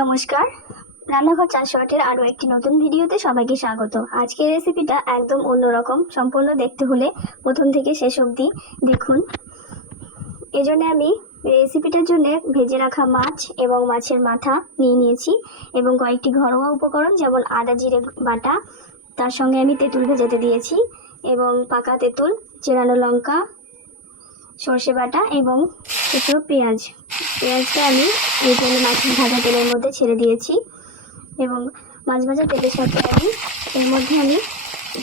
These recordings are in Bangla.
নমস্কার, রান্নাঘর ৪০৮ এর আরও একটি নতুন ভিডিওতে সবাইকে স্বাগত। আজকের রেসিপিটা একদম অন্যরকম। সম্পূর্ণ দেখতে হলে প্রথম থেকে শেষ অবধি দেখুন। এজন্য আমি রেসিপিটার জন্য ভেজে রাখা মাছ এবং মাছের মাথা নিয়ে নিয়েছি এবং কয়েকটি ঘরোয়া উপকরণ যেমন আদা জিরে বাটা, তার সঙ্গে আমি তেঁতুল ভেজাতে দিয়েছি এবং পাকা তেঁতুল, চেরানো লঙ্কা, সর্ষে বাটা এবং কিছু পেঁয়াজটা আমি এই তেলে মাছ ভাজা তেলের মধ্যে ছেড়ে দিয়েছি এবং মাছ ভাজা তেলের সাথে এর মধ্যে আমি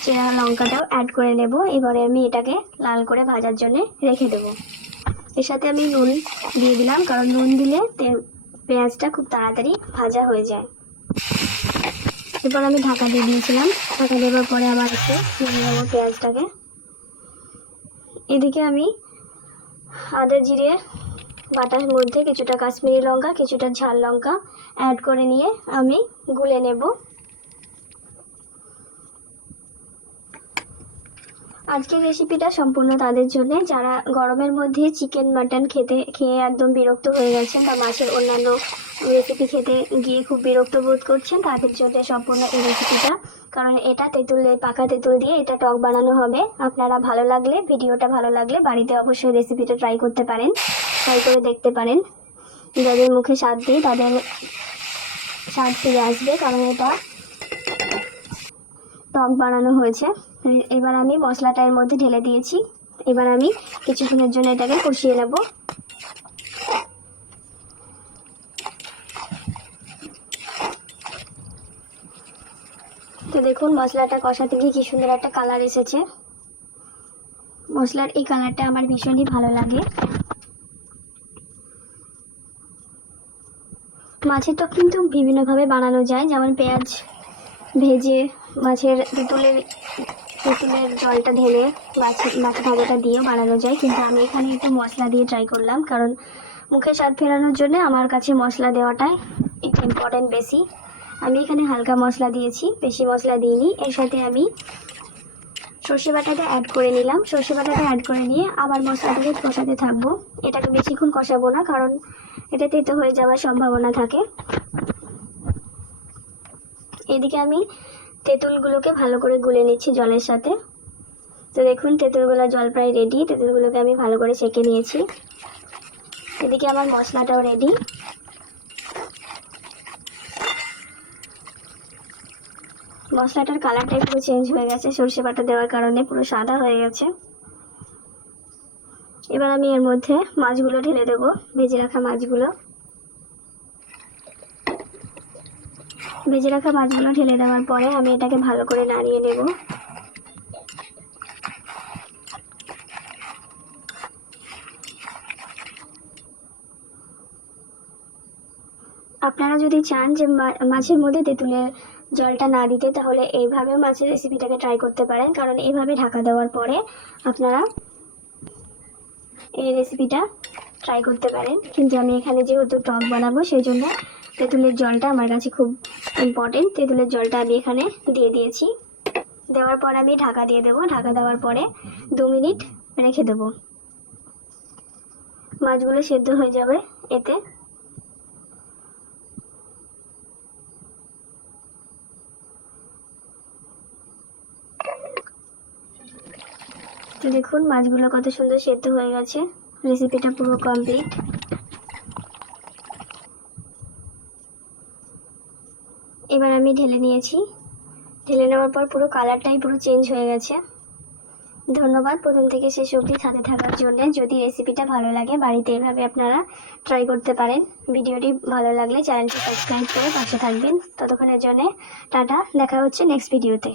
চেরা লঙ্কাটাও অ্যাড করে নেব। এবারে আমি এটাকে লাল করে ভাজার জন্য রেখে দেব। এর সাথে আমি নুন দিয়ে দিলাম, কারণ নুন দিলে পেঁয়াজটা খুব তাড়াতাড়ি ভাজা হয়ে যায়। এরপর আমি ঢাকা দিয়ে দিয়েছিলাম। ঢাকা দেওয়ার পরে আবার একটু ভেজে নেব পেঁয়াজটাকে। এদিকে আমি আদা জিরে বাটার মধ্যে কিছুটা কাশ্মীরি লঙ্কা, কিছুটা ঝাল লঙ্কা অ্যাড করে নিয়ে আমি গুলে নেব। আজকের রেসিপিটা সম্পূর্ণ তাদের জন্য যারা গরমের মধ্যে চিকেন মাটন খেয়ে একদম বিরক্ত হয়ে গেছেন বা মাছের অন্যান্য রেসিপি খেতে গিয়ে খুব বিরক্ত বোধ করছেন, তাদের জন্য সম্পূর্ণ এই রেসিপিটা। কারণ এটা পাকা তেঁতুল দিয়ে এটা টক বানানো হবে। আপনারা ভিডিওটা ভালো লাগলে বাড়িতে অবশ্যই রেসিপিটা ট্রাই করে দেখতে পারেন। যাদের মুখে স্বাদ দিই তাদের স্বাদ ফিরে আসবে, কারণ এটা টক বানানো হয়েছে। এবার আমি মশলাটা এর মধ্যে ঢেলে দিয়েছি। এবার আমি কিছুক্ষণের জন্য এটাকে কষিয়ে নেব। তো দেখুন, মশলাটা কষাতে গিয়ে কি সুন্দর একটা কালার এসেছে। মশলার এই কালারটা আমার ভীষণই ভালো লাগে। মাছের টক কিন্তু বিভিন্নভাবে বানানো যায়, যেমন পেঁয়াজ ভেজে মাছের তেঁতুলের জলটা ঢেলে মাছ ভাজাটা দিয়েও বানানো যায়, কিন্তু আমি এখানে একটু মশলা দিয়ে ট্রাই করলাম, কারণ মুখে স্বাদ ফেরানোর জন্য আমার কাছে মশলা দেওয়াটাই একটু ইম্পর্টেন্ট বেশি। আমি এখানে হালকা মশলা দিয়েছি, বেশি মশলা দিইনি। এর সাথে আমি সর্ষে বাটাটা অ্যাড করে নিলাম। সর্ষে বাটাটা অ্যাড করে নিয়ে আবার মশলাটাকে কষাতে থাকবো। এটাকে বেশিক্ষণ কষাবো না, কারণ এটা তেতো হয়ে যাওয়ার সম্ভাবনা থাকে। এদিকে আমি তেঁতুলগুলোকে ভালো করে গুলে নিচ্ছি জলের সাথে। তো দেখুন, তেঁতুলগুলো জল প্রায় রেডি। তেঁতুলগুলোকে আমি ভালো করে ছেঁকে নিয়েছি। এদিকে আমার মশলাটাও রেডি। মশলাটার কালারটাই পুরো চেঞ্জ হয়ে গেছে, সর্ষে বাটা দেওয়ার কারণে পুরো সাদা হয়ে গেছে। এবার আমি এর মধ্যে মাছগুলো ঢেলে দেবো, ভেজে রাখা মাছগুলো ঢেলে দেওয়ার পরে আমি এটাকে ভালো করে নাড়িয়ে নেব। আপনারা যদি চান যে মাছের মধ্যে তেঁতুলের জলটা না দিতে, তাহলে এইভাবেও মাছের রেসিপিটাকে ট্রাই করতে পারেন, কারণ এইভাবে ঢাকা দেওয়ার পরে আপনারা এই রেসিপিটা ট্রাই করতে পারেন। কিন্তু আমি এখানে যেহেতু টক বানাবো, সেই জন্য তেঁতুলের জলটা আমার কাছে খুব ইম্পর্টেন্ট। তেঁতুলের জলটা আমি এখানে দিয়ে দিয়েছি। দেওয়ার পর আমি ঢাকা দিয়ে দেবো। ঢাকা দেওয়ার পরে 2 মিনিট রেখে দেবো। মাছগুলো সেদ্ধ হয়ে যাবে এতে। তো দেখুন, মাছগুলো কত সুন্দর সেদ্ধ হয়ে গেছে। রেসিপিটা পুরো কমপ্লিট। এবার আমি ঢেলে নিয়েছি। ঢেলে নেওয়ার পর পুরো কালারটাই পুরো চেঞ্জ হয়ে গেছে। ধন্যবাদ প্রথম থেকে শেষ অবধি সাথে থাকার জন্য। যদি রেসিপিটা ভালো লাগে বাড়িতে এভাবে আপনারা ট্রাই করতে পারেন। ভিডিওটি ভালো লাগলে চ্যানেলটি সাবস্ক্রাইব করে পাশে থাকবেন। ততক্ষণের জন্য টাটা, দেখা হচ্ছে নেক্সট ভিডিওতে।